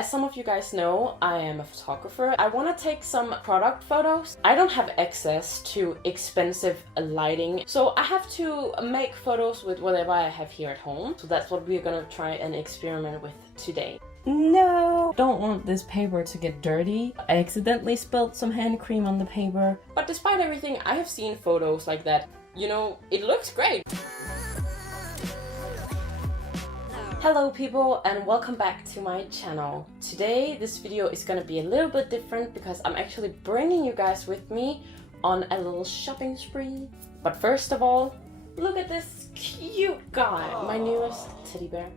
as some of you guys know, I am a photographer. I want to take some product photos. I don't have access to expensive lighting, so I have to make photos with whatever I have here at home. So that's what we're gonna try and experiment with today. No! Don't want this paper to get dirty. I accidentally spilled some hand cream on the paper. But despite everything, I have seen photos like that. You know, it looks great. Hello people and welcome back to my channel. Today this video is gonna be a little bit different because I'm actually bringing you guys with me on a little shopping spree. But first of all, look at this cute guy, my newest teddy bear.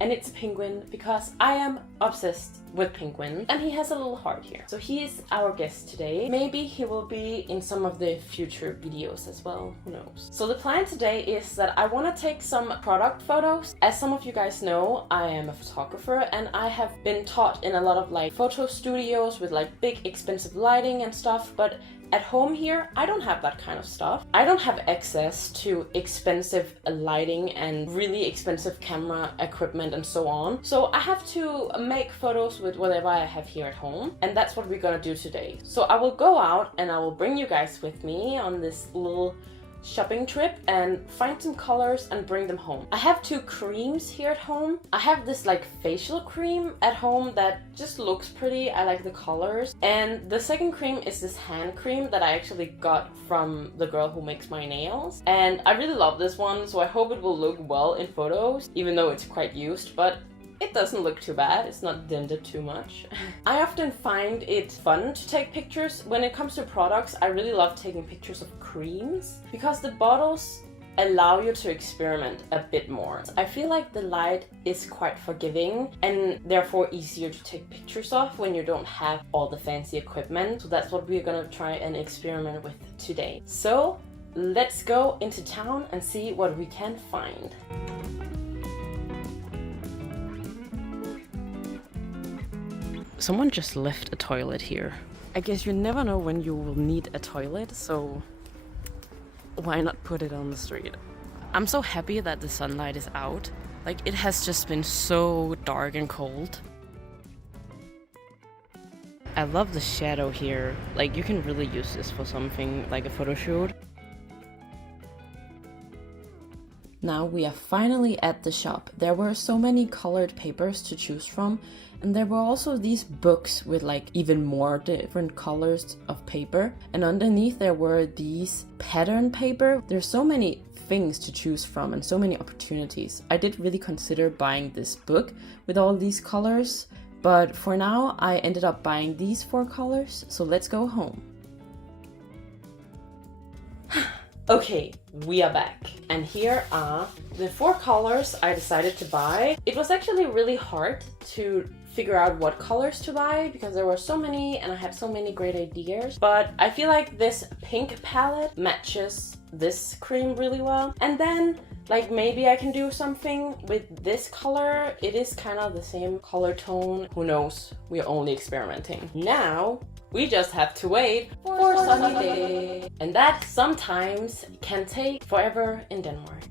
And it's a penguin because I am obsessed with penguins, and he has a little heart here. So he is our guest today. Maybe he will be in some of the future videos as well, who knows. So the plan today is that I want to take some product photos. As some of you guys know, I am a photographer and I have been taught in a lot of like photo studios with like big expensive lighting and stuff, but at home here, I don't have that kind of stuff. I don't have access to expensive lighting and really expensive camera equipment and so on. So I have to make photos with whatever I have here at home. And that's what we're gonna do today. So I will go out and I will bring you guys with me on this little shopping trip and find some colors and bring them home. I have two creams here at home. I have this like facial cream at home that just looks pretty. I like the colors. And the second cream is this hand cream that I actually got from the girl who makes my nails. And I really love this one, so I hope it will look well in photos, even though it's quite used, but it doesn't look too bad. It's not dented too much. I often find it fun to take pictures. When it comes to products, I really love taking pictures of creams because the bottles allow you to experiment a bit more. I feel like the light is quite forgiving and therefore easier to take pictures of when you don't have all the fancy equipment. So that's what we're gonna try and experiment with today. So let's go into town and see what we can find. Someone just left a toilet here. I guess you never know when you will need a toilet, so why not put it on the street? I'm so happy that the sunlight is out. Like, it has just been so dark and cold. I love the shadow here. Like, you can really use this for something like a photo shoot. Now we are finally at the shop. There were so many colored papers to choose from, and there were also these books with like even more different colors of paper, and underneath there were these pattern paper. There's so many things to choose from and so many opportunities. I did really consider buying this book with all these colors, but for now I ended up buying these 4 colors, so let's go home. Okay, we are back. And here are the 4 colors I decided to buy. It was actually really hard to figure out what colors to buy because there were so many and I had so many great ideas. But I feel like this pink palette matches this cream really well. And then like maybe I can do something with this color. It is kind of the same color tone. Who knows? We are only experimenting. Now we just have to wait for a sunny day. And that sometimes can take forever in Denmark.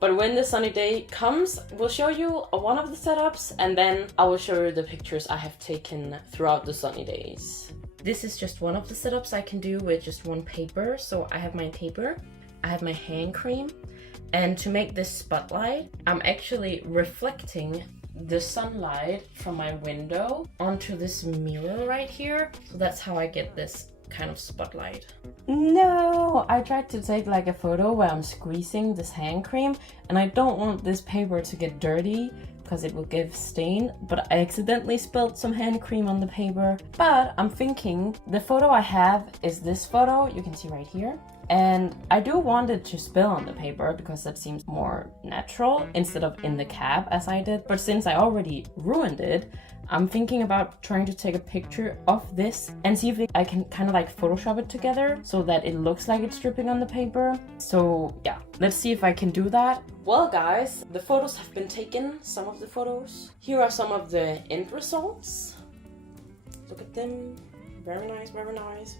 But when the sunny day comes, we'll show you one of the setups and then I will show you the pictures I have taken throughout the sunny days. This is just one of the setups I can do with just one paper. So I have my paper, I have my hand cream, and to make this spotlight, I'm actually reflecting the sunlight from my window onto this mirror right here. So that's how I get this kind of spotlight. No! I tried to take like a photo where I'm squeezing this hand cream and I don't want this paper to get dirty because it will give stain, but I accidentally spilled some hand cream on the paper. But I'm thinking the photo I have is this photo you can see right here. And I do want it to spill on the paper because that seems more natural instead of in the cap as I did. But since I already ruined it, I'm thinking about trying to take a picture of this and see if I can kind of like Photoshop it together so that it looks like it's dripping on the paper. So yeah, let's see if I can do that. Well guys, the photos have been taken, some of the photos. Here are some of the end results. Look at them, very nice, very nice.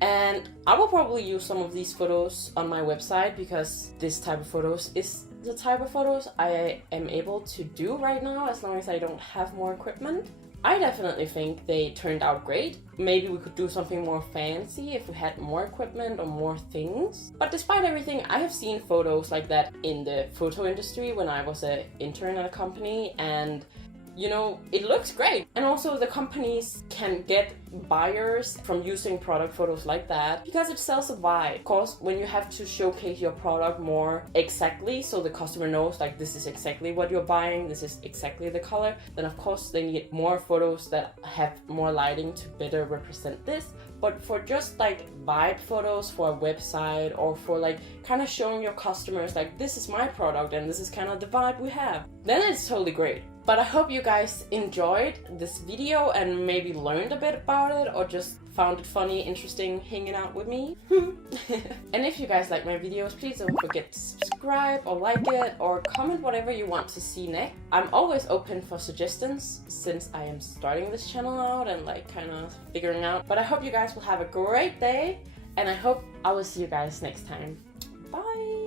And I will probably use some of these photos on my website because this type of photos is the type of photos I am able to do right now as long as I don't have more equipment. I definitely think they turned out great. Maybe we could do something more fancy if we had more equipment or more things. But despite everything, I have seen photos like that in the photo industry when I was an intern at a company, and you know, it looks great. And also the companies can get buyers from using product photos like that because it sells a vibe. Of course, when you have to showcase your product more exactly so the customer knows like this is exactly what you're buying, this is exactly the color, then of course they need more photos that have more lighting to better represent this. But for just like vibe photos for a website or for like kind of showing your customers like this is my product and this is kind of the vibe we have, then it's totally great. But I hope you guys enjoyed this video and maybe learned a bit about it or just found it funny, interesting, hanging out with me. And if you guys like my videos, please don't forget to subscribe or like it or comment whatever you want to see next. I'm always open for suggestions since I am starting this channel out and like kind of figuring out. But I hope you guys will have a great day and I hope I will see you guys next time. Bye!